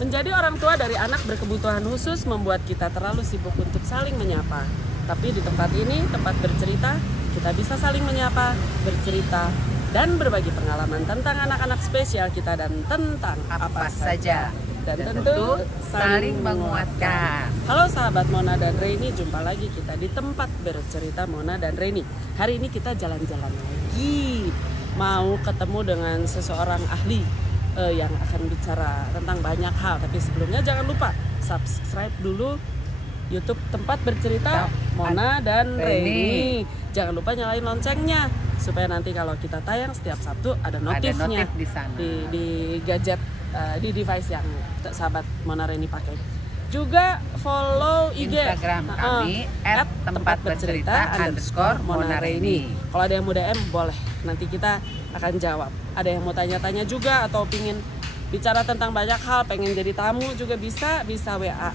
Menjadi orang tua dari anak berkebutuhan khusus membuat kita terlalu sibuk untuk saling menyapa. Tapi di tempat ini, tempat bercerita, kita bisa saling menyapa, bercerita, dan berbagi pengalaman tentang anak-anak spesial kita dan tentang apa saja. Dan tentu saling menguatkan. Halo sahabat Mona dan Reni, jumpa lagi kita di tempat bercerita Mona dan Reni. Hari ini kita jalan-jalan lagi. Mau ketemu dengan seseorang ahli yang akan bicara tentang banyak hal. Tapi sebelumnya jangan lupa subscribe dulu YouTube tempat bercerita Mona dan Reni. Jangan lupa nyalain loncengnya supaya nanti kalau kita tayang setiap Sabtu ada notifnya di sana. Di gadget, di device yang sahabat Mona Reni pakai. Juga follow IG Instagram kami @tempatbercerita_Mona Reni. Kalau ada yang mau DM boleh, nanti kita akan jawab. Ada yang mau tanya-tanya juga atau pingin bicara tentang banyak hal, pengen jadi tamu juga bisa WA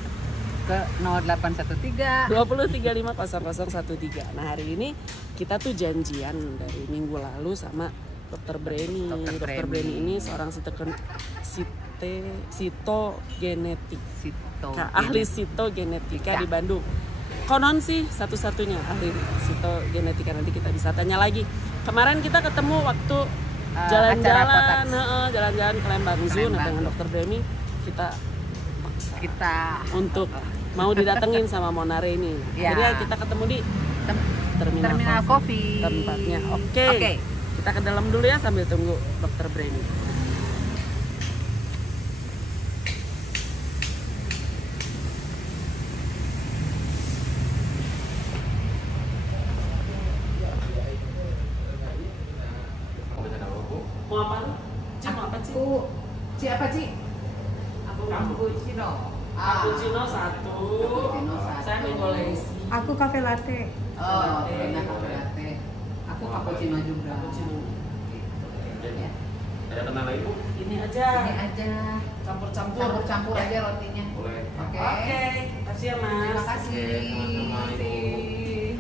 ke 0813 20350013. Nah, hari ini kita tuh janjian dari minggu lalu sama Dr. Breni. Dr. Breni ini seorang ahli sitogenetika di Bandung. Konon sih satu-satunya ahli sitogenetika. Nanti kita bisa tanya lagi. Kemarin kita ketemu waktu jalan-jalan ke Lembang Zoo. Nah, dengan Dr. Breni kita untuk mau didatengin sama Mona Reni. Akhirnya kita ketemu di Terminal Coffee tempatnya. Oke. Kita ke dalam dulu ya sambil tunggu Dr. Breni. Mau apa? Ci, mau apa, Ci? Ci apa, Ci? Cappuccino. Cappuccino satu. Saya Mengolesi. Aku cafe latte. Oh, enak cafe latte. Aku cappuccino juga. Ya. Ada kenal lagi, Bu? Ini aja. Campur aja rotinya. Boleh. Oke. Kasih ya, Mas. Terima kasih.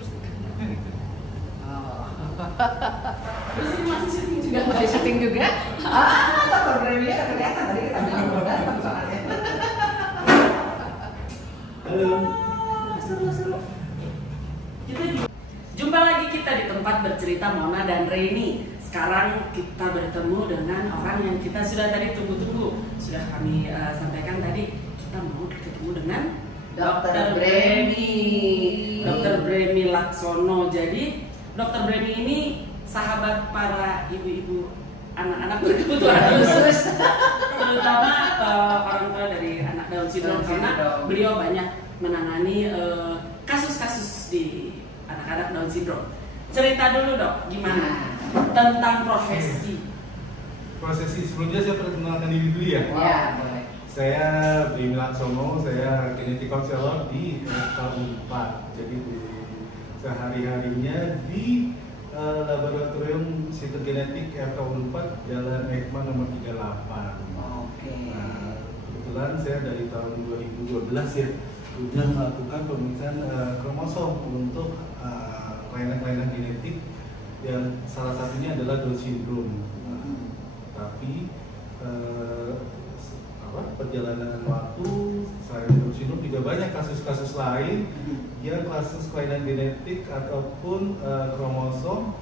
Terus ini masih syuting juga. Masih syuting juga? Dr. Breni ya kelihatan tadi kita bilang datang soalnya. Halo. Seru. Jumpa lagi kita di tempat bercerita Mona dan Reni. Sekarang kita bertemu dengan orang yang kita sudah tadi tunggu-tunggu. Sudah kami sampaikan tadi, kita mau ketemu dengan Dr. Breni. Dr. Breni Laksono. Jadi Dr. Breni ini sahabat para ibu-ibu anak-anak berkebutuhan khusus, terutama orang tua dari anak Down syndrome, karena beliau banyak menangani kasus-kasus di anak-anak Down syndrome. Cerita dulu dok, gimana tentang profesi? Sebelumnya saya perkenalkan diri dulu ya. Ya, boleh. Saya Breni Laksono, saya genetik counselor di FK4. Jadi sehari-harinya di laboratorium sitogenetik FK4 Jalan Ekman nomor 38. Oke. Nah, kebetulan saya dari tahun 2012 ya sudah melakukan pemeriksaan kromosom untuk kelainan-kelainan genetik yang salah satunya adalah Down syndrome. Tapi perjalanan waktu saya Down syndrome juga banyak kasus-kasus lain yang kasus kelainan genetik ataupun kromosom,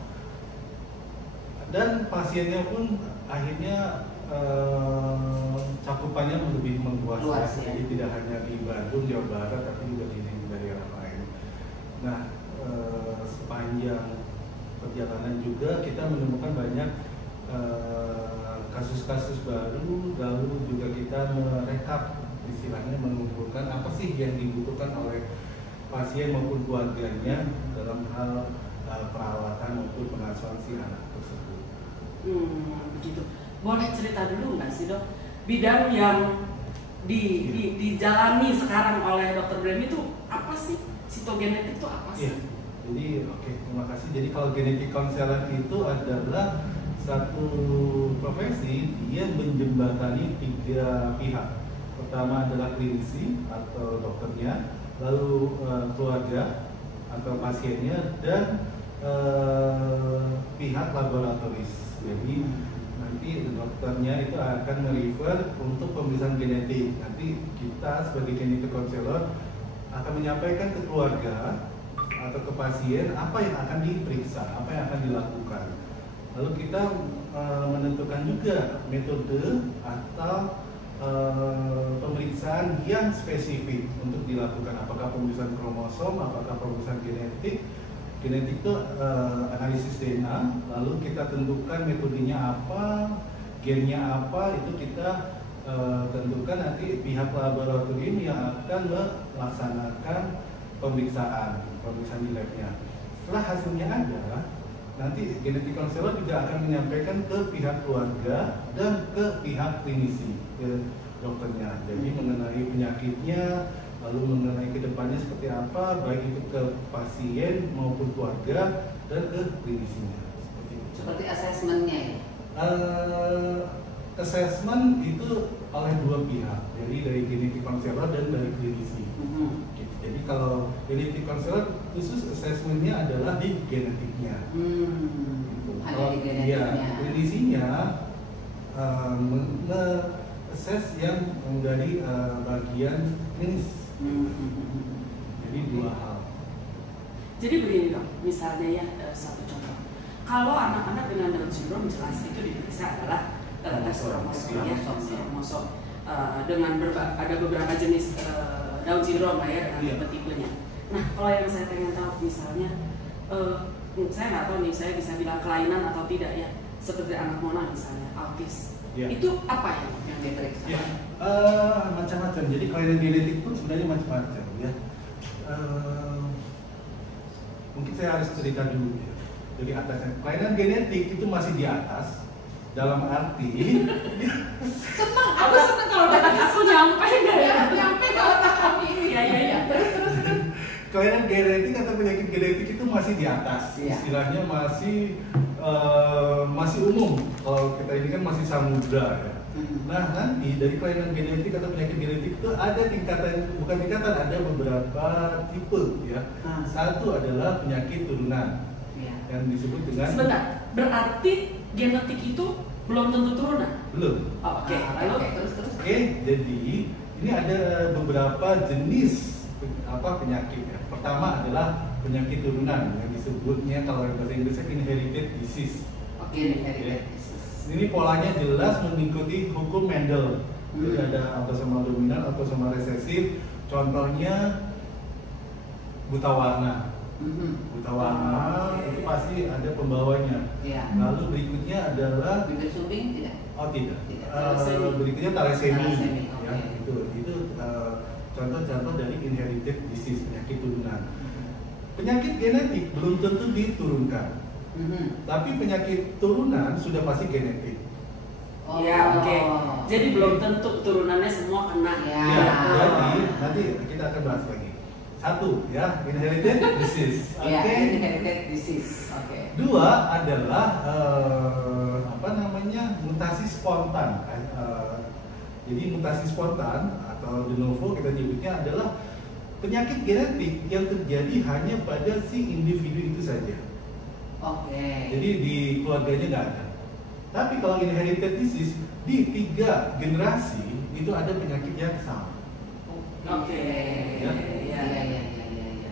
dan pasiennya pun akhirnya cakupannya lebih meluas ya. Jadi tidak hanya di Bandung, Jawa Barat, tapi juga di daerah lain. Nah, sepanjang perjalanan juga kita menemukan banyak kasus-kasus baru, lalu juga kita merekap, istilahnya mengumpulkan apa sih yang dibutuhkan oleh pasien maupun keluarganya dalam hal perawatan maupun pengasuhan si anak tersebut. Begitu. Boleh cerita dulu nggak sih dok, bidang yang dijalani sekarang oleh Dr. Bremi itu apa sih? Sitogenetik itu apa sih? Iya. Jadi terima kasih. Jadi kalau genetik konselor itu adalah satu profesi yang menjembatani 3 pihak. Pertama adalah klinisi atau dokternya, lalu keluarga atau pasiennya, dan pihak laboratoris. Jadi nanti dokternya itu akan merefer untuk pemeriksaan genetik. Nanti kita sebagai genetik konselor akan menyampaikan ke keluarga atau ke pasien apa yang akan diperiksa, apa yang akan dilakukan. Lalu kita menentukan juga metode atau pemeriksaan yang spesifik untuk dilakukan. Apakah pemeriksaan kromosom, apakah pemeriksaan genetik. Genetik itu analisis DNA, lalu kita tentukan metodenya apa, gennya apa, itu kita tentukan nanti pihak laboratorium yang akan melaksanakan pemeriksaan di labnya. Setelah hasilnya ada, nanti genetik konselor juga akan menyampaikan ke pihak keluarga dan ke pihak klinisi, ke dokternya. Jadi mengenai penyakitnya, lalu mengenai kedepannya seperti apa, baik itu ke pasien maupun keluarga dan ke klinisinya. Seperti asesmennya ya? Assessment itu oleh 2 pihak, jadi dari genetik konselor dan dari klinisi. Gitu. Jadi kalau genetik konselor khusus assessmentnya adalah di genetiknya. Gitu. Hanya di genetiknya. Ya, klinisinya nge-assess yang dari bagian klinis. Jadi 2 hal. Jadi begini dok, misalnya ya satu contoh, kalau anak-anak dengan Down syndrome jelas itu diperiksa adalah tes kromosom ya, kromosom dengan ada beberapa jenis Down syndrome lah ya dengan tipe-tipenya. Nah kalau yang saya pengen tahu misalnya, saya nggak tahu nih saya bisa bilang kelainan atau tidak ya, seperti anak Mona misalnya autis, itu apa ya yang diperiksa? Ya, macam-macam. Jadi kelainan genetik pun sebenarnya macam-macam ya. Mungkin saya harus cerita dulu ya. Dari atasnya, kelainan genetik itu masih di atas. Dalam arti Senang, aku senang kalau dapat aku nyampe ke otak kami ini. Iya. Terus. Kelainan genetik atau penyakit genetik itu masih di atas. Istilahnya masih umum. Kalau kita ini kan masih samudra ya. Nah nanti dari kelainan genetik atau penyakit genetik itu ada tingkatan, bukan tingkatan, ada beberapa tipe ya. Satu adalah penyakit turunan yang disebut dengan. Sebentar, berarti genetik itu belum tentu turunan? Belum. Oke. Lalu terus. Oke, jadi ini ada beberapa jenis penyakit ya. Pertama adalah penyakit turunan yang disebutnya kalau bahasa Inggrisnya inherited disease. Inherited disease. Ini polanya jelas mengikuti hukum Mendel. Jadi ada autosomal dominan, autosomal resesif. Contohnya buta warna. Buta warna itu pasti ada pembawanya. Lalu berikutnya adalah Subing tidak? Oh tidak. Berikutnya thalassemia. Ya, itu contoh-contoh dari inherited disease, penyakit turunan. Penyakit genetik belum tentu diturunkan, tapi penyakit turunan sudah pasti genetik. Oke. Jadi belum tentu turunannya semua kena. Jadi nanti kita akan bahas lagi. Satu ya, inherited disease. Inherited disease. Dua adalah mutasi spontan. Jadi mutasi spontan atau de novo kita nyebutnya adalah penyakit genetik yang terjadi hanya pada si individu itu saja. Jadi di keluarganya nggak ada. Tapi kalau inherited disease di 3 generasi itu ada penyakit yang sama.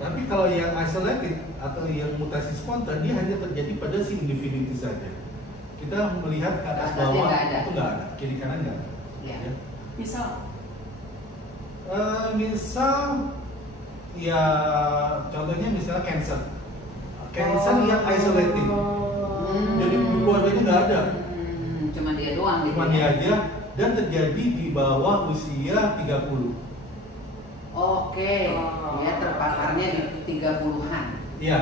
Tapi kalau yang isolated atau yang mutasi spontan dia hanya terjadi pada si individu itu saja. Kita melihat ke atas bawah itu nggak ada, kiri kanan nggak ada. Ya. Misal ya contohnya misalnya cancer yang isolated. Jadi keluarganya nggak ada. Cuma dia doang. Cuma dia aja dan terjadi di bawah usia 30. Oke. Dia terpakarnya di 30-an. Iya.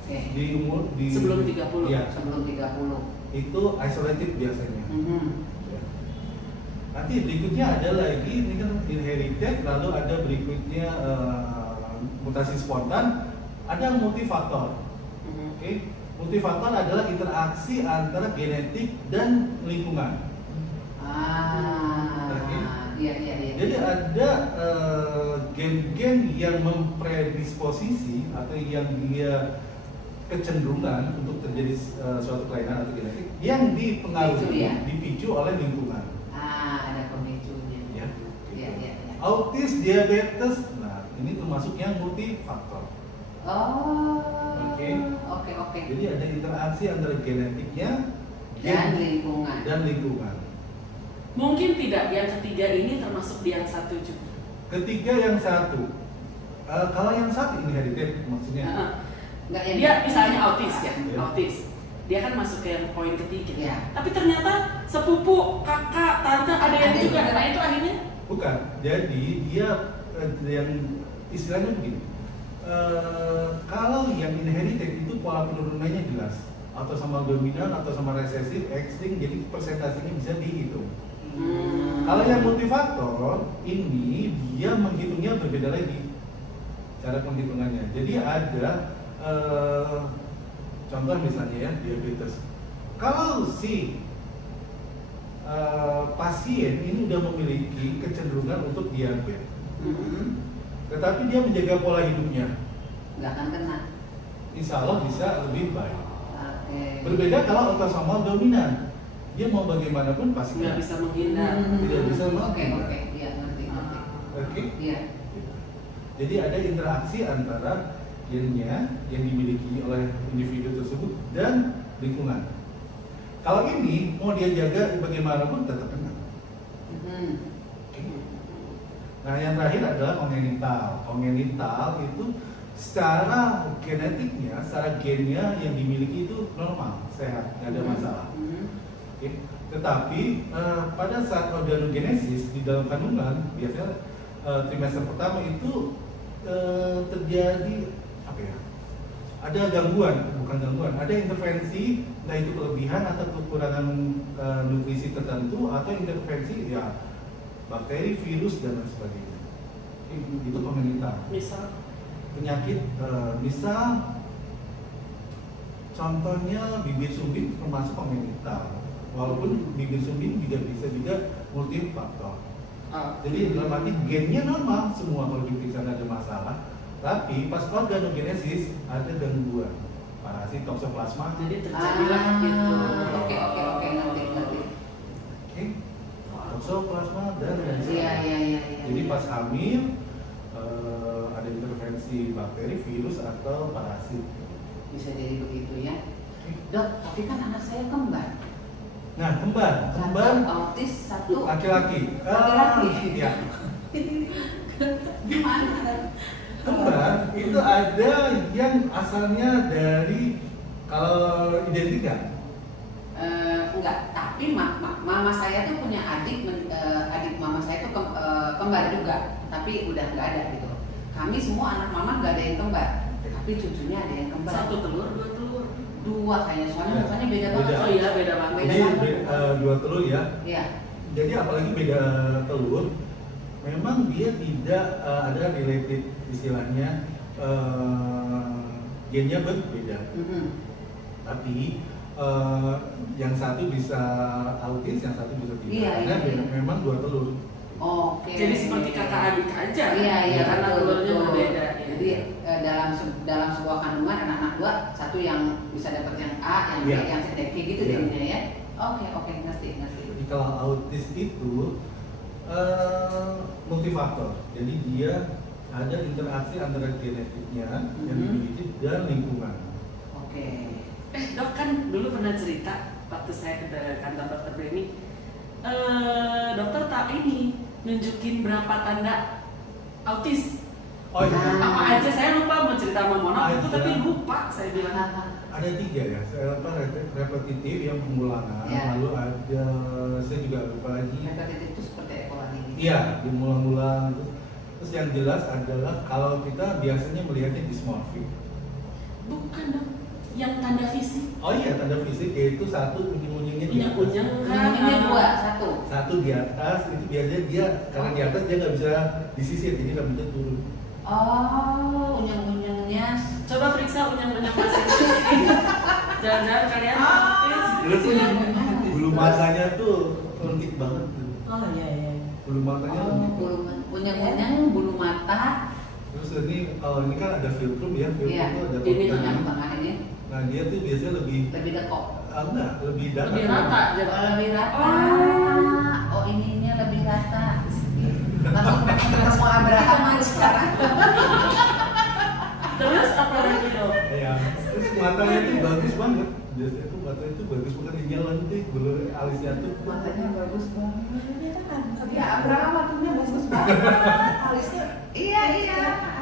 Oke. Di umur di Sebelum 30. Iya. Sebelum 30. Itu isolated biasanya. Mhm. Ya. Nanti berikutnya ada lagi, ini kan inherited, lalu ada berikutnya mutasi spontan, ada multifaktor. Oke, multifaktor adalah interaksi antara genetik dan lingkungan. Oke. Iya. Jadi ada gen-gen yang mempredisposisi atau yang dia kecenderungan untuk terjadi suatu kelainan atau genetik yang dipengaruhi, dipicu oleh lingkungan. Ada pemicunya. Ya. Iya. Autis, diabetes, nah ini termasuk yang multifaktor. Oke. Jadi ada interaksi antara genetiknya Dan lingkungan. Mungkin tidak yang ketiga ini termasuk di yang satu juga. Ketiga yang satu. Kalau yang satu inherited maksudnya. Enggak Dia misalnya autis ya, Iya. autis. Dia kan masuk ke yang poin ketiga. Iya. Tapi ternyata sepupu, kakak, tante ada yang Ada juga. juga. Nah itu akhirnya Bukan. Jadi dia yang istilahnya begini. Kalau yang inherited itu pola penurunannya jelas, autosomal dominan, autosomal resesif, X-linked, jadi persentasenya bisa dihitung. Kalau yang multifaktor ini dia menghitungnya berbeda lagi cara penghitungannya. Jadi ada contoh misalnya ya diabetes. Kalau si pasien ini udah memiliki kecenderungan untuk diabetes, tetapi dia menjaga pola hidupnya, nggak akan kena. insya Allah bisa lebih baik. Oke. Berbeda kalau autosomal dominan, dia mau bagaimanapun pasti nggak bisa menghindar. Tidak bisa Oke. Iya, ngerti. Oke. Iya. Jadi ada interaksi antara gennya yang dimiliki oleh individu tersebut dan lingkungan. Kalau ini mau dia jaga bagaimanapun tetap kena. Oke. Nah yang terakhir adalah kongenital. Kongenital itu secara genetiknya, secara gennya yang dimiliki itu normal, sehat, nggak ada masalah. Oke. Tetapi pada saat organogenesis di dalam kandungan biasanya trimester pertama itu terjadi apa ya? Ada gangguan, bukan gangguan, ada intervensi, entah itu kelebihan atau kekurangan nutrisi tertentu atau intervensi ya bakteri, virus dan lain sebagainya. Itu kongenital. Misal Penyakit misal contohnya bibir sumbing termasuk kongenital. Walaupun bibir sumbing bisa juga multifaktor. Jadi dalam arti gennya normal semua kalau diperiksa nggak ada masalah, tapi pas organogenesis ada gangguan parasit toksoplasma. jadi terjadilah gitu. Oke, ngerti. Oke, toksoplasma dan lain Iya. sebagainya. Jadi pas hamil ada intervensi bakteri, virus atau parasit. Bisa jadi begitu ya. Dok, tapi kan anak saya kembar. Nah, kembar Satu autis, satu laki-laki. laki-laki. Ya. Gimana? Kembar itu ada yang asalnya dari kalau identik nggak? Enggak, tapi mama saya tuh punya adik mama saya tuh kembar juga, tapi udah nggak ada gitu. Kami semua anak mama nggak ada yang kembar, tapi cucunya ada yang kembar. Satu telur, dua telur. Dua kayaknya, soalnya Ya. mukanya beda banget. Oh iya beda banget. Beda Jadi banget. dua telur ya. Iya. Jadi apalagi beda telur, memang dia tidak ada related istilahnya gennya berbeda. Tapi yang satu bisa autis, yang satu bisa tidak. Iya, Karena iya. memang dua telur. Oke. Jadi seperti kakak adik aja. Iya, Karena telurnya betul. berbeda. Jadi dalam sebuah kandungan anak-anak dua, satu yang bisa dapat yang A, yang B, Iya. yang C, kayak gitu Iya. jadinya ya. Oke, ngerti. Jadi kalau autis itu multifaktor. Jadi dia ada interaksi antara genetiknya yang dimiliki dan lingkungan. Oke. Dok kan dulu pernah cerita waktu saya ke kantor dokter Beni, dokter tak ini nunjukin berapa tanda autis. Oh iya. Apa aja saya lupa mau cerita sama Mona itu Ada. tapi lupa saya bilang. Ada tiga ya, repetitif yang pengulangan, Ya. lalu ada saya juga lupa lagi. Repetitif itu seperti ekor lagi. Iya, diulang-ulang itu. Terus yang jelas adalah kalau kita biasanya melihatnya dysmorphic. Bukan dong, yang tanda fisik. Oh iya, tanda fisik yaitu satu unyeng-unyengnya di atas. Unyeng-unyeng Unyengnya dua, satu. Satu di atas, itu biasanya dia karena di atas dia nggak bisa disisir, jadi rambutnya turun. Oh, unyeng-unyengnya. Coba periksa unyeng-unyeng masing. Jangan-jangan kalian Terus bulu matanya tuh lentik banget tuh. Oh iya iya. Bulu matanya Oh, lentik. unyeng-unyeng, bulu mata. Terus ini kalau ini kan ada filtrum ya, filtrum Iya, tuh ada ini tengah kotak. tengah ini Nah dia tuh biasanya lebih lebih dekok. enggak, lebih datar. Lebih rata. Oh, lebih rata. Oh. Oh, ininya lebih rata. Langsung pengen ketemu Abraham aja sekarang. Terus apa lagi dong? Ya, terus matanya tuh bagus banget. Biasanya tuh matanya tuh bagus banget, ini lentik, bulu alisnya tuh. Matanya bagus banget. Iya, Abraham matanya bagus banget. Alisnya, iya,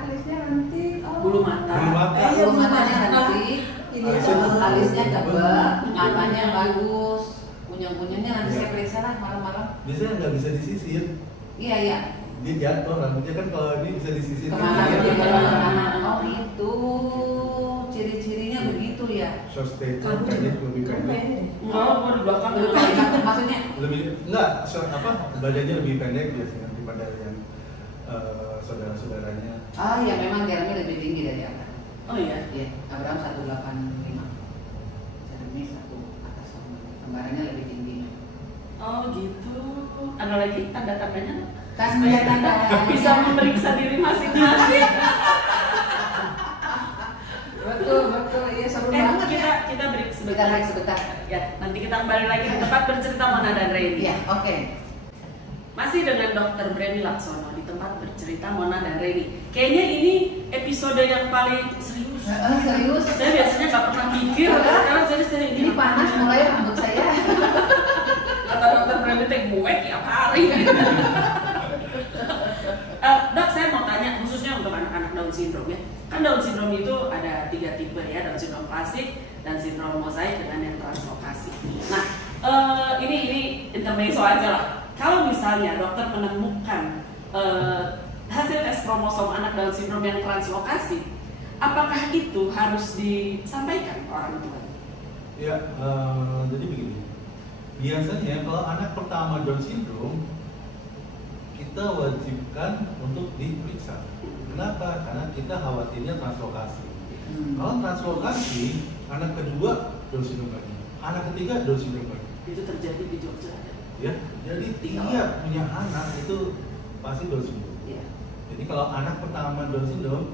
alisnya lentik. Oh. Bulu mata. Bulu mata. Bulu matanya lentik. Alisnya tebal, matanya bagus. Unyeng-unyengnya nanti saya periksa lah malam-malam. Biasanya nggak bisa disisir. Iya. Dia jatuh, rambutnya kan kalau ini bisa disisir. Kemana Dia dia jatuh. kemana? Oh itu ciri-cirinya begitu ya. Short stature, pendek, lebih pendek. Oh, mau di belakang Lebih dulu. pendek maksudnya? Lebih enggak, badannya lebih pendek biasanya daripada yang saudara-saudaranya. Oh ya memang Jeremy lebih tinggi dari Abraham. Oh iya. Iya, Abraham 185. Jeremy satu atas kembarannya lebih tinggi. Oh gitu. Ada lagi tanda-tandanya? Tanda-tanda Bisa memeriksa diri masing-masing. betul, iya seru banget ya. Kita break Kita sebentar. break sebentar. Ya, nanti kita kembali lagi di tempat bercerita Mona dan Reni. Iya, oke. Masih dengan Dr. Breni Laksono di tempat bercerita Mona dan Reni. Kayaknya ini episode yang paling serius. Serius? Saya biasanya nggak pernah mikir, sekarang saya Ini panas mulai rambut saya. Kata Dr. Breni teh gue tiap hari. Dok, saya mau tanya khususnya untuk anak-anak Down syndrome ya. Kan Down syndrome itu ada 3 tipe ya, Down syndrome klasik dan sindrom mosaik dengan yang translokasi. Nah, ini intermezzo aja lah. Kalau misalnya dokter menemukan hasil tes kromosom anak Down syndrome yang translokasi, apakah itu harus disampaikan ke orang tua? Ya, jadi begini. Biasanya kalau anak pertama Down syndrome kita wajibkan untuk diperiksa. Kenapa? Karena kita khawatirnya translokasi. Kalau translokasi, anak kedua Down syndrome lagi, anak ketiga Down syndrome lagi. Itu terjadi di Jogja. Ya, jadi tiap punya anak itu pasti Down syndrome. Iya. Jadi kalau anak pertama Down syndrome,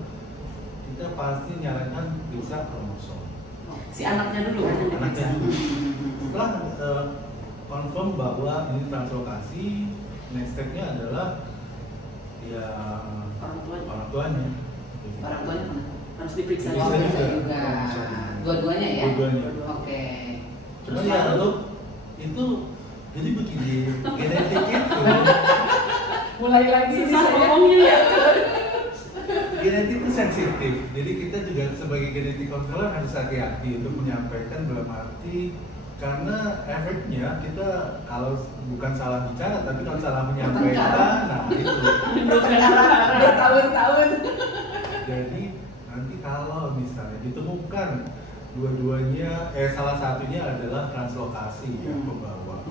kita pasti nyarankan periksa kromosom. Si anaknya dulu kan yang Anaknya diperiksa. dulu. Setelah confirm bahwa ini translokasi, next step-nya adalah ya Orang tuanya. orang tuanya. Orang tuanya mana? Harus diperiksa Oh, Bisa bisa juga. juga. Dua-duanya ya? Dua-duanya. Oke. Cuma ya itu jadi begini, genetik itu Mulai lagi Susah ngomongnya ya. genetik itu sensitif. Jadi kita juga sebagai genetik konselor harus hati-hati untuk menyampaikan dalam arti karena efeknya kita kalau bukan salah bicara tapi kalau salah menyampaikan, nah itu. Bertahun-tahun. Jadi nanti kalau misalnya ditemukan dua-duanya, salah satunya adalah translokasi yang pembawa.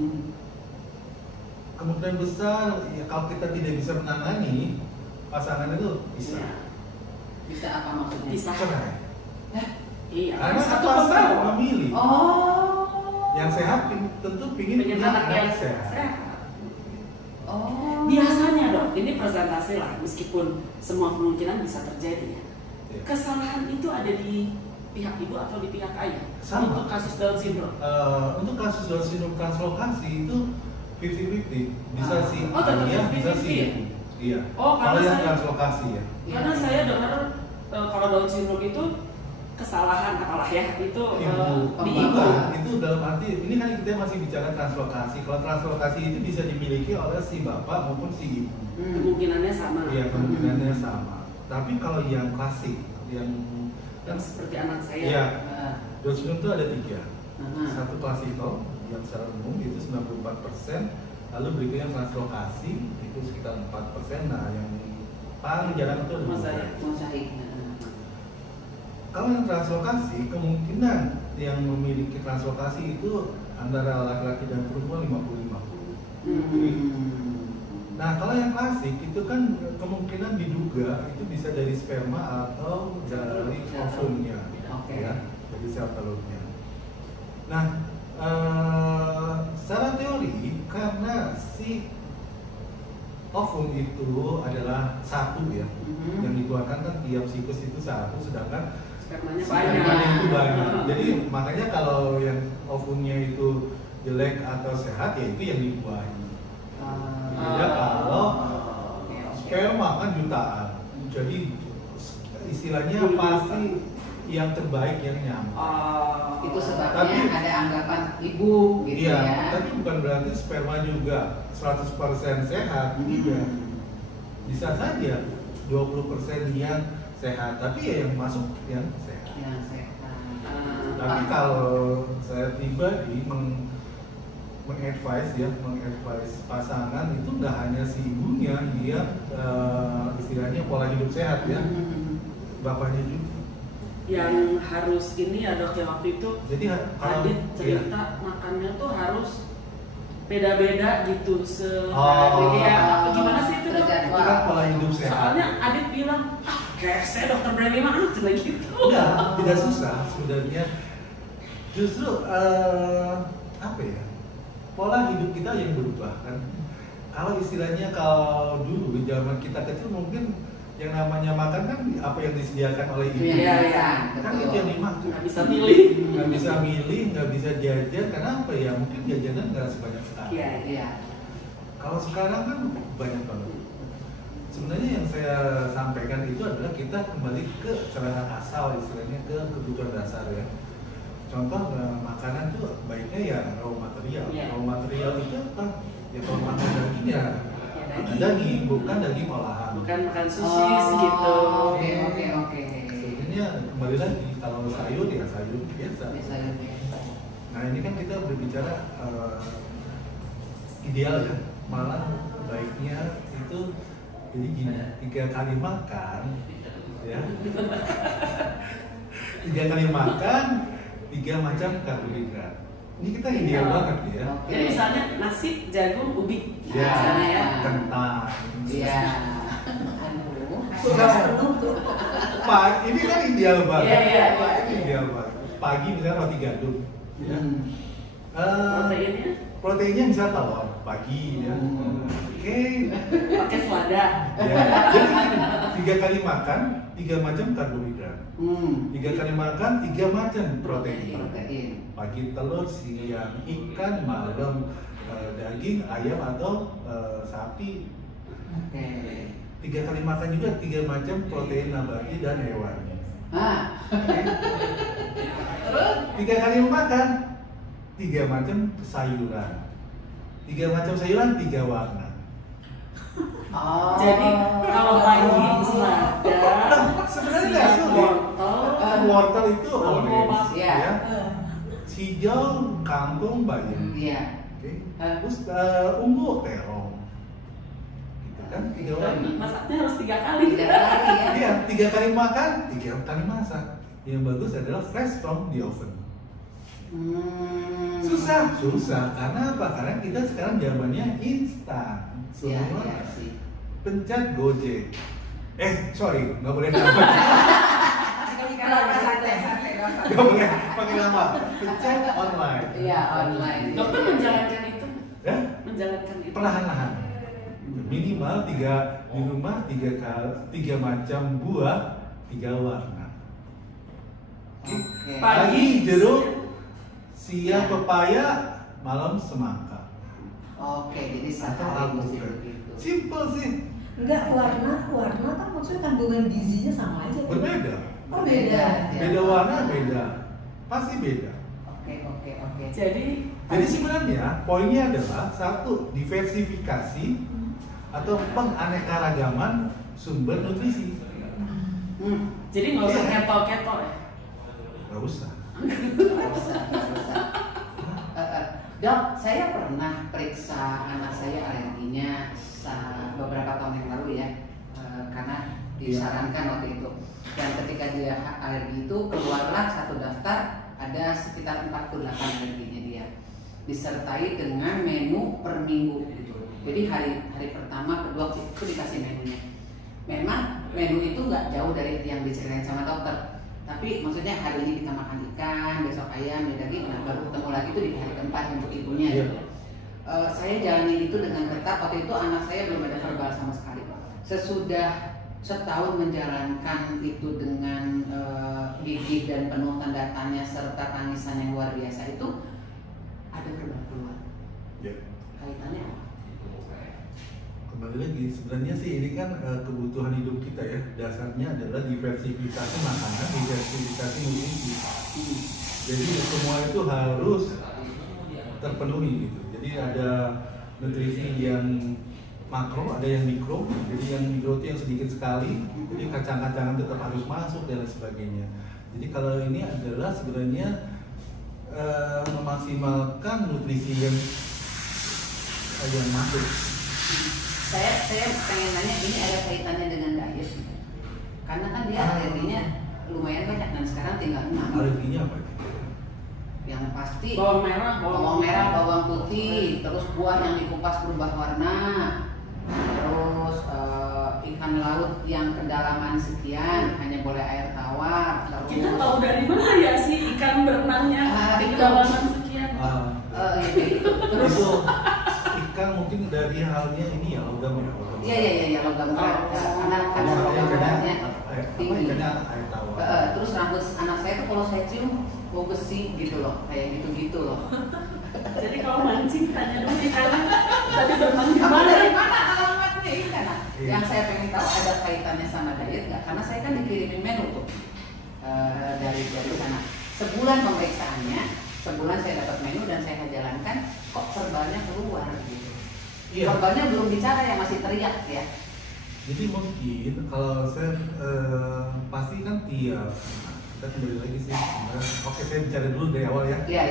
Kemungkinan besar ya kalau kita tidak bisa menangani pasangan itu bisa Bisa apa maksudnya? Bisa. cerai. Iya. Karena Satu pasangan pembawa. memilih Oh. yang sehat tentu pingin Pengen punya anak yang sehat. sehat. Oh. Biasanya dok, ini presentasi lah, meskipun semua kemungkinan bisa terjadi ya. Ya. Kesalahan itu ada di pihak ibu atau di pihak ayah? Sama. Untuk kasus Down syndrome. Untuk kasus Down syndrome translokasi itu 50-50 bisa si Oh, tetap ayah bisa si 50-50 ya? ibu. Iya. Oh, karena kalau yang saya- translokasi ya. Karena saya dengar kalau Down syndrome itu kesalahan apalah ya itu Ibu, di ibu ibu. itu dalam arti ini kan kita masih bicara translokasi. Kalau translokasi itu bisa dimiliki oleh si bapak maupun si ibu. Kemungkinannya sama. Iya, kemungkinannya sama. Tapi kalau yang klasik, yang Yang seperti anak saya. iya, Nah, Down syndrome itu ada 3. nah. Satu klasikal yang secara umum itu 94%, lalu berikutnya translokasi itu sekitar 4%. Nah, yang paling jarang itu Mozaik. Mozaik. Kalau yang translokasi, kemungkinan yang memiliki translokasi itu antara laki-laki dan perempuan 50-50. Nah, kalau yang klasik itu kan kemungkinan diduga itu bisa dari sperma atau dari ovumnya, ya, dari sel telurnya. Nah, secara teori karena si ovum itu adalah satu ya, yang dikeluarkan kan tiap siklus itu satu, sedangkan Spermanya spermanya itu banyak. banyak. Jadi makanya kalau yang ovumnya itu jelek atau sehat ya itu yang dibuahi. Beda kalau sperma kan jutaan, jadi istilahnya pasti yang terbaik yang nyampe. Itu sebabnya Tapi- ada anggapan ibu gitu Iya, ya. tapi bukan berarti sperma juga 100% sehat, tidak. Bisa saja 20% yang sehat, tapi ya yang masuk yang sehat. Yang sehat. Tapi kalau saya pribadi mengadvise pasangan itu nggak hanya si ibunya dia istilahnya pola hidup sehat ya, bapaknya juga. Yang harus ini ya dok ya, waktu itu Jadi kalau Adit iya. cerita makannya tuh harus beda-beda gitu Oh. ya, gimana sih itu dok? Itu kan pola hidup sehat. Soalnya Adit bilang, kayak saya dokter Brandy mah cuma gitu. Tidak susah sebenarnya. Justru apa ya? Pola hidup kita yang berubah kan. Kalau istilahnya kalau dulu di zaman kita kecil mungkin yang namanya makan kan apa yang disediakan oleh ibu. Iya, Kan betul. itu yang dimakan. Nggak bisa milih. Nggak bisa milih, nggak bisa jajan. Karena apa ya? Mungkin jajanan nggak sebanyak sekarang. Iya. Kalau sekarang kan banyak banget. Sebenarnya yang saya sampaikan itu adalah kita kembali ke selera asal, istilahnya ke kebutuhan dasar ya. Contoh makanan tuh baiknya ya raw material. Iya. Raw material itu apa? Ya kalau makan daging ya makan daging, bukan daging olahan. Bukan makan sosis gitu. Oke. Sebenarnya kembali lagi kalau sayur ya sayur biasa. Nah ini kan kita berbicara ideal ya, malah baiknya itu jadi gini, 3 kali makan ya 3 kali makan 3 macam karbohidrat. Ini kita ideal banget ya. Jadi misalnya nasi, jagung, ubi. Ya, Misalnya ya. kentang. Iya. Pak, ini kan ideal banget. Iya. Ini ideal banget. Pagi misalnya roti gandum. Ya. Proteinnya Proteinnya misalnya telur pagi ya. Oke. pakai selada. Ya. Jadi 3 kali makan 3 macam karbohidrat. 3 kali makan 3 macam protein. Pagi telur, siang ikan, malam daging, ayam atau sapi. 3 kali makan juga 3 macam protein nabati dan hewani. 3 kali makan 3 macam sayuran. 3 macam sayuran 3 warna. Jadi kalau pagi selada, Sebenarnya nggak siang sulit. wortel, Wortel itu Malam orange, obat. Iya. ya. Hijau kangkung bayam. Iya. Oke. Terus ungu terong. Gitu kan 3 warna. masaknya harus 3 kali. Tidak lagi ya. Iya, 3 kali makan, 3 kali masak. Yang bagus adalah fresh from the oven. Susah. Karena apa? Karena kita sekarang zamannya instan. Semua Iya sih. pencet Gojek. Sorry, nggak boleh nama. Nggak boleh pakai nama. Pencet online. Iya, online. Dokter menjalankan itu, Ya, menjalankan itu. perlahan-lahan. Minimal 3 di rumah 3 macam buah, 3 warna. Oke. Pagi jeruk, siang pepaya, malam semangka. Oke, jadi Atau sehari mesti alpukat. begitu. Simple sih, Enggak, warna kan maksudnya kandungan gizinya sama aja kan? berbeda. Oh beda. Beda warna beda, pasti beda. Oke. Jadi Sebenarnya poinnya adalah satu, diversifikasi atau penganekaragaman sumber nutrisi. jadi nggak usah keto ya. Gak usah. Dok, saya pernah periksa anak saya alerginya beberapa tahun yang lalu ya, karena dia alergi itu keluarlah satu daftar, ada sekitar 48 alerginya dia, disertai dengan menu per minggu gitu. Jadi hari pertama, kedua itu dikasih menunya. Memang menu itu nggak jauh dari yang diceritain sama dokter, tapi maksudnya hari ini kita makan ikan, besok ayam, daging, nah baru ketemu lagi itu di hari keempat untuk ibunya. Gitu. Saya jalani itu dengan ketat. Waktu itu anak saya belum ada verbal sama sekali. Sesudah setahun menjalankan itu dengan gigih dan penuh tanda tanya serta tangisan yang luar biasa itu, ada verbal keluar. Kaitannya apa? Kembali lagi, sebenarnya sih ini kan kebutuhan hidup kita ya. Dasarnya adalah diversifikasi makanan, diversifikasi nutrisi. Jadi semua itu harus terpenuhi gitu. Jadi ada nutrisi yang makro, ada yang mikro. Jadi yang mikro itu yang sedikit sekali. Jadi kacang-kacangan tetap harus masuk dan lain sebagainya. Jadi kalau ini adalah sebenarnya memaksimalkan nutrisi yang masuk. Saya pengen nanya, ini ada kaitannya dengan diet? Karena kan dia alerginya lumayan banyak dan sekarang tinggal 6. Alerginya apa? Yang pasti Bawang merah, bawang putih, terus buah yang dikupas berubah warna, terus ikan laut yang kedalaman sekian hanya boleh air tawar. Terus, kita tahu dari mana ya sih ikan berenangnya di kedalaman sekian? Terus ikan mungkin dari halnya ini ya logam ya. Iya logam berat. Karena logam beratnya tinggi. Air tawar. Terus rambut anak saya tuh kalau saya cium bau besi gitu loh, kayak gitu loh. Jadi kalau mancing tanya dulu ikannya tadi berenang di Kamu mana? dari mana alamatnya ikan? Nah, Iya. yang saya pengen tahu ada kaitannya sama diet nggak? Karena saya kan dikirimin menu tuh dari sana. Sebulan pemeriksaannya, sebulan saya dapat menu dan saya jalankan, kok verbalnya keluar gitu. Iya. Verbalnya belum bicara ya, masih teriak ya. Jadi mungkin kalau saya pasti kan tiap kita kembali lagi sih. Oke, saya bicara dulu dari awal ya. Iya.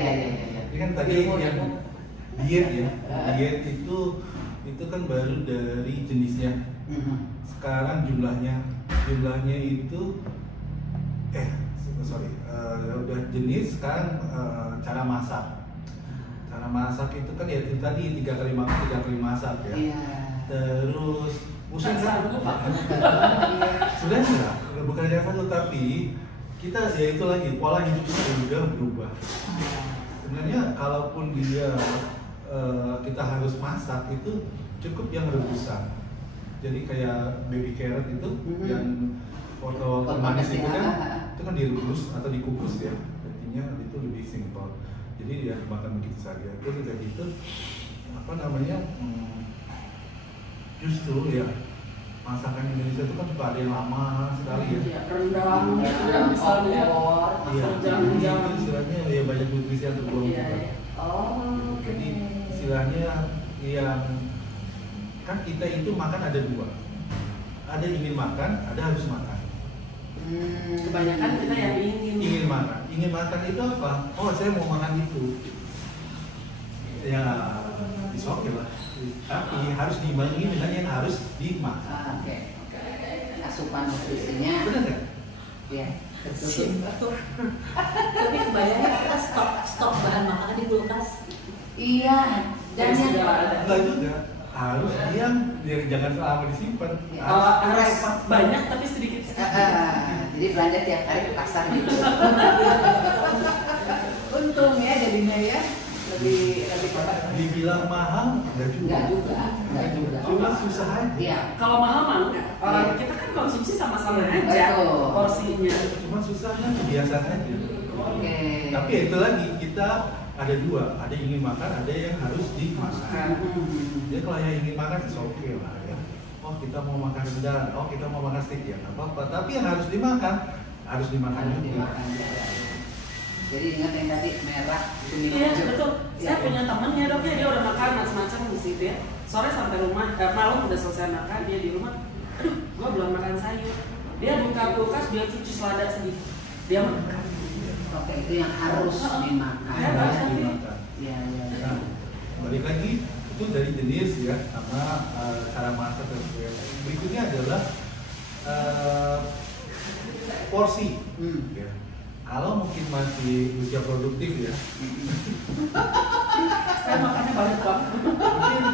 Ini kan tadi yang diet ya. Diet itu kan baru dari jenisnya. Sekarang jumlahnya itu udah jenis. Sekarang cara masak. Cara masak itu kan ya itu tadi 3 kali makan 3 kali masak ya. Iya. Terus usaha Sanggup, Pak. sebenarnya bukan yang satu, tapi kita ya itu lagi pola hidup kita juga berubah. Sebenarnya kalaupun dia kita harus masak itu cukup yang rebusan. Jadi kayak baby carrot itu yang wortel manis itu kan direbus atau dikukus ya. Artinya itu lebih simpel. Jadi ya makan begitu saja. Terus udah gitu justru ya masakan Indonesia itu kan suka ada yang lama sekali ya. Rendang gitu ya misalnya. Iya, Jam-jam. itu istilahnya ya banyak nutrisi yang terbuang Iya, juga. iya. Jadi istilahnya yang kan kita itu makan ada dua, ada ingin makan, ada harus makan. Kebanyakan kita yang ingin Ingin makan itu apa? Oh, saya mau makan itu. Ya, oke lah. Tapi harus diimbangi dengan yang harus dimakan. Oke. Asupan nutrisinya. Benar nggak? Iya. Betul. Tapi kebanyakan kita stok bahan makanan di kulkas. Iya. Dan yang Enggak juga. Harus yang jangan selama disimpan. harus banyak tapi sedikit. jadi belanja tiap hari ke pasar gitu. Untung ya jadinya ya lebih Dibilang mahal enggak juga. Enggak juga. Cuma susah aja. Iya. Kalau mahal mah orang Iya. kita kan konsumsi sama-sama aja Betul. porsinya. Cuma susahnya kebiasaan aja. Oke. Tapi itu lagi kita ada dua, ada yang ingin makan, ada yang harus dimakan. Jadi kalau yang ingin makan, oke lah ya. Oh kita mau makan rendang, oh kita mau makan steak ya, nggak apa-apa. Tapi yang harus dimakan Harus juga. dimakan. Jadi ingat yang tadi merah, kuning, Iya hijau. betul. Iya, Saya iya. punya temen ya dok ya, dia udah makan macam-macam di situ ya. Sore sampai rumah, malam udah selesai makan, dia di rumah. Aduh, gua belum makan sayur. Dia buka kulkas, dia cuci selada sedikit. Dia makan. Oke, itu yang harus dimakan. Iya, Harus Iya. dimakan. Iya. Nah, balik lagi itu dari jenis ya, sama cara masak dan sebagainya. Berikutnya adalah porsi. Hmm. Ya. Kalau mungkin masih usia produktif ya, Saya makannya banyak banget. mungkin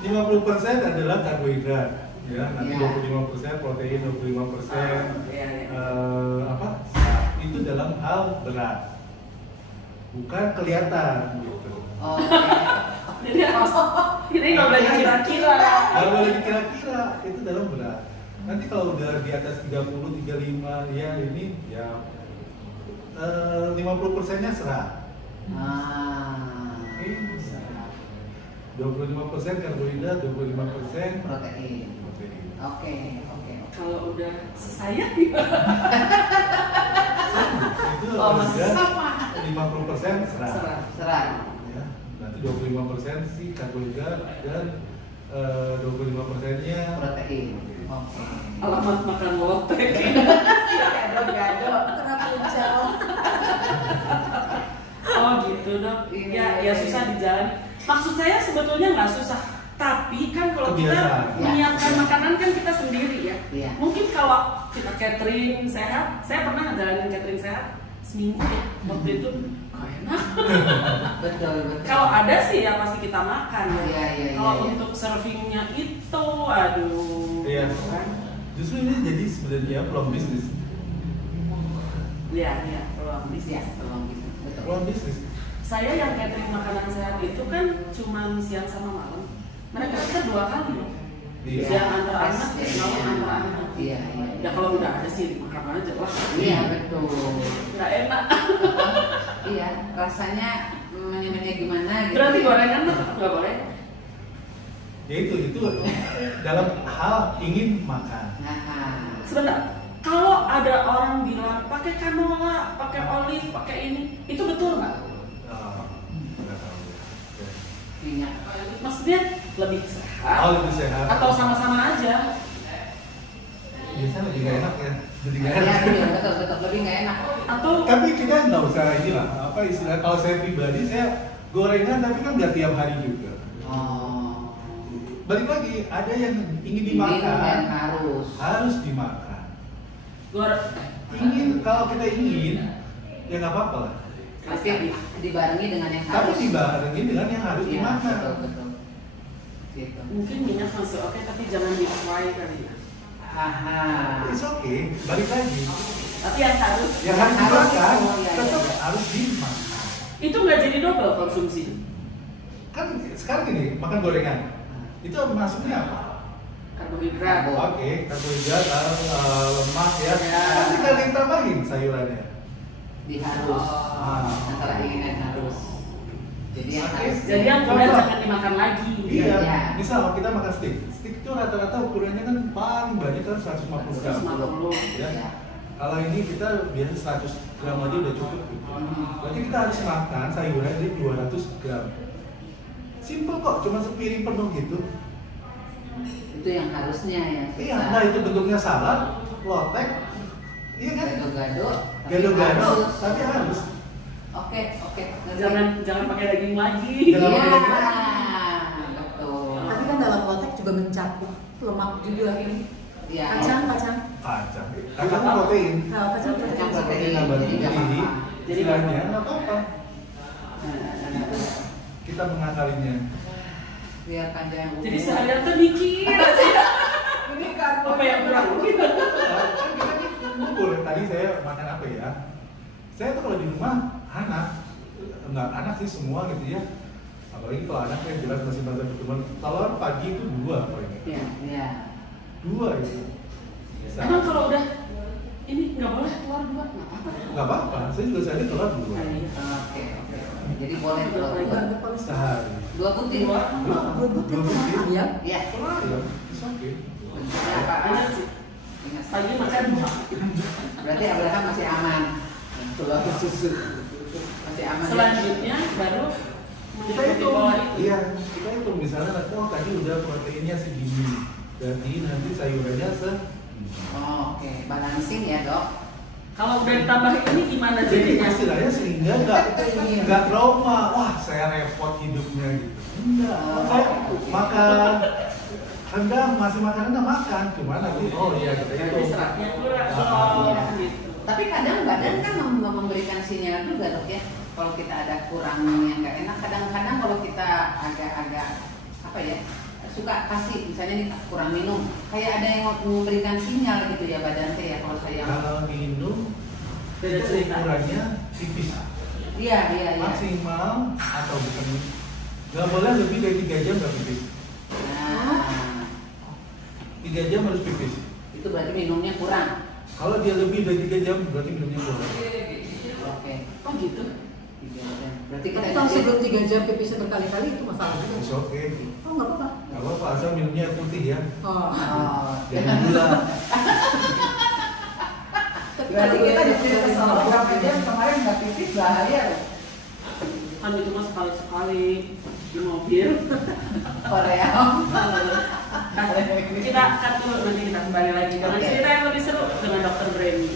50% adalah karbohidrat, ya, nanti Iya. 25% protein, 25% Iya, iya. itu dalam hal berat, bukan kelihatan gitu. Oke. Jadi harus ini nggak boleh kira-kira. Kalau boleh kira-kira itu dalam berat. Nanti kalau udah di atas 30, 35 ya ini ya 50%-nya serat. Ah. 25% karbohidrat, 25% Protein. protein. Oke, oke. Kalau udah sesayang gimana? Itu Oh, masih udah sama. 50% serat. Serat. Serat. Ya, nanti 25% sih karbohidrat dan 25%-nya Protein. Oke. Alamat makan lotek. Gado-gado. Kenapa jauh? Oh gitu dok. Iya, Ya susah di jalan. Maksud saya sebetulnya nggak susah. Tapi kan kalau kita Kebiasaan. menyiapkan Ya. makanan kan kita sendiri ya. Iya. Mungkin kalau kita catering sehat, saya pernah ngejalanin catering sehat seminggu ya. Waktu itu kok enak. Betul, betul. Kalau ada sih ya pasti kita makan ya. Iya, iya, Kalau iya, iya. untuk servingnya itu, aduh. Iya. Kan? Justru ini jadi sebenarnya peluang bisnis. Iya, iya, peluang Iya, bisnis. tolong gitu. Betul. Peluang bisnis. Saya yang catering makanan sehat itu kan cuma siang sama malam. Mereka bisa 2 kali loh. Iya. Siang antar Pas, anak, ya, malam iya. antar anak. Iya, iya. Ya kalau udah ada sih makan aja lah. Iya, betul. Nggak enak. Iya, rasanya menye-menye gimana gitu. Berarti gorengan tetap nggak boleh. Ya itu dalam hal ingin makan. Nah, Sebentar. Kalau ada orang bilang pakai canola, pakai olive, pakai ini, itu betul nggak? Nggak tahu ya. Oke. minyak. Maksudnya lebih sehat? Oh, lebih sehat. Atau sama-sama aja? Biasanya lebih nggak enak ya. Jadi nggak Iya, enak. iya, betul, betul, lebih nggak enak. Atau Tapi kita nggak usah inilah apa istilah. Kalau saya pribadi saya gorengan tapi kan nggak tiap hari juga. Oh, Balik lagi ada yang ingin ingin dan dimakan harus. dimakan. goreng Kalau kita ingin ya nggak apa-apa lah. Tapi dibarengi dengan yang Tapi harus. dibarengin dengan yang harus Iya, dimakan. betul, betul. Gitu. mungkin minyak masih oke, tapi jangan di fry kali ya. Haha. It's okay. Balik lagi. Tapi yang harus Yang harus dimakan Oh, iya, iya, tetap iya. harus dimakan. itu nggak jadi double konsumsi. Kan sekarang gini makan gorengan itu masuknya apa? Karbohidrat. Karbo. Oke, karbohidrat, lemak ya. Ya. Kan tinggal ditambahin sayurannya. Di harus. Ah. Antara ingin dan harus. Jadi yang Oke. harus. Jadi yang Contoh. kemudian jangan dimakan lagi. Iya. Iya. Misal kita makan steak. Steak itu rata-rata ukurannya kan paling banyak kan 150 gram. 150. Ya. Ya. Kalau ini kita biasa 100 gram aja udah cukup. Gitu. Berarti kita harus makan sayuran dari 200 gram. Simple kok, cuma sepiring penuh gitu. Itu yang harusnya ya. Iya, nah itu bentuknya salad, lotek, iya kan? Gado-gado. tapi Gado-gado, harus. tapi harus. Oke, oke. ngerti. Jangan pakai daging lagi. Jangan Iya, pakai daging. betul. Tapi kan dalam lotek juga mencakup lemak juga ini. Iya. Kacang. Kacang. Kacang protein. Nah, kacang Kacang protein. protein. Nambah Jadi nggak jadi apa-apa. Jadi istilahnya nggak apa-apa. Nah, Kita mengakalinya. biar panjang. Jadi seharian tuh mikir aja. Ini karbo. Apa yang kurang? Kan kita ngukur tadi saya makan apa ya? Saya tuh kalau di rumah nggak anak sih semua gitu ya. Apalagi kalau anak yang jelas masih masa pertemuan. Telur pagi itu 2 paling. Iya, iya. 2 itu. Bisa. Emang kalau udah ini nggak boleh keluar 2, nggak apa-apa. Nggak apa-apa. Saya juga sehari telur 2. Nah, iya. Oke, oke. Jadi boleh Dua dua. Enggak ada polisi. Sehari. 2 putih. Dua. Dua butir Dua butir. telur ayam. Iya. Telur ya, it's okay. Bentuknya apa? Bener sih. Ingat. Pagi makan 2. Berarti Abraham masih aman. Telur susu. Masih aman. ya? Selanjutnya baru Kita mencukupi hitung. pola itu. Iya, kita hitung misalnya oh tadi udah proteinnya segini. Berarti nanti sayurannya Oh, oke. Balancing ya, Dok. Kalau udah ditambah ini gimana Jadi jadinya? istilahnya sehingga nggak trauma. Wah, saya repot hidupnya gitu. Enggak. Saya makan enggak, masih makanan nggak makan, cuma nanti oh iya kita Berarti itu. seratnya kurang. Iya. Gitu. Tapi kadang badan kan memberikan sinyal juga dok ya. Kalau kita ada kurang yang nggak enak, kadang-kadang kalau kita agak-agak apa ya, suka kasih misalnya nih kurang minum, kayak ada yang memberikan sinyal gitu ya badan saya kalau saya. Kalau minum, Beda itu cerita. ukurannya tipis. Iya iya iya. Maksimal atau bukan nggak boleh lebih dari 3 jam nggak pipis. Nah, 3 jam harus pipis. itu berarti minumnya kurang. Kalau dia lebih dari 3 jam berarti minumnya kurang. Oke. Oh gitu. 3 jam. Berarti kita Tapi kalau sebelum 3 jam pipisnya berkali-kali itu masalah juga. It's okay. Oh nggak apa-apa. Nggak apa-apa asal minumnya air putih ya. Oh. Oh, Jangan gula. berarti kita disuruh sama berapa jam kemarin nggak pipis bahaya loh. Kan itu mah sekali-sekali di mobil. Korea. Nah, kita akan dulu nanti kita kembali lagi dengan Oke. cerita yang lebih seru dengan Dokter Brandy.